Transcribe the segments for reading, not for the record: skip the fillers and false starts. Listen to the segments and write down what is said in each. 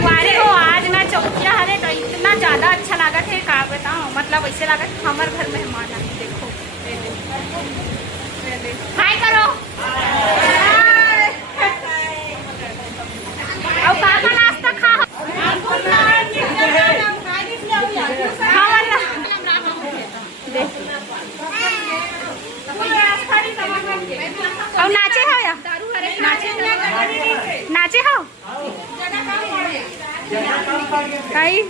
संगवारी हो आज ना चौकिया हरे तो इतना ज़्यादा अच्छा लागत है का बताऊँ। मतलब ऐसे लागत हमारे घर मेहमान आए। देखो हाय करो और पापा नाश्ता खा और नाचे हो या नाचे हो कई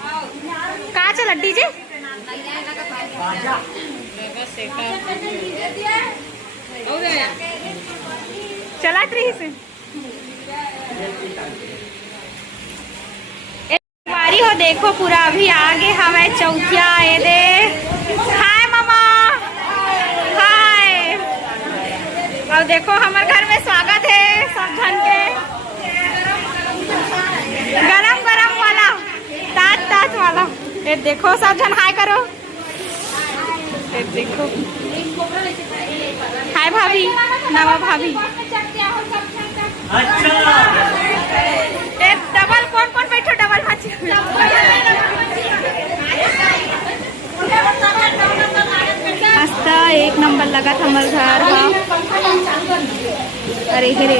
का चला डीजे चला ट्री से वारी हो देखो पूरा अभी आगे हवे चौथिया ए दे हाय मामा हाय। और देखो हमारे घर में स्वागत है सब जन के गरम गरम वाला ताज ताज वाला। ये देखो सब जन हाय करो। ये देखो हाय भाभी नवा भाभी। अच्छा डबल कौन कौन बैठो डबल भाजी मस्ता एक नंबर लगा था हमारे घर। अरे हेरे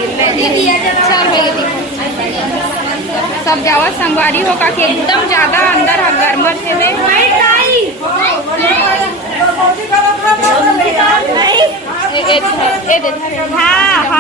सब जावा संगवारी होगा कि एकदम ज्यादा अंदर गर्मत है। हाँ हाँ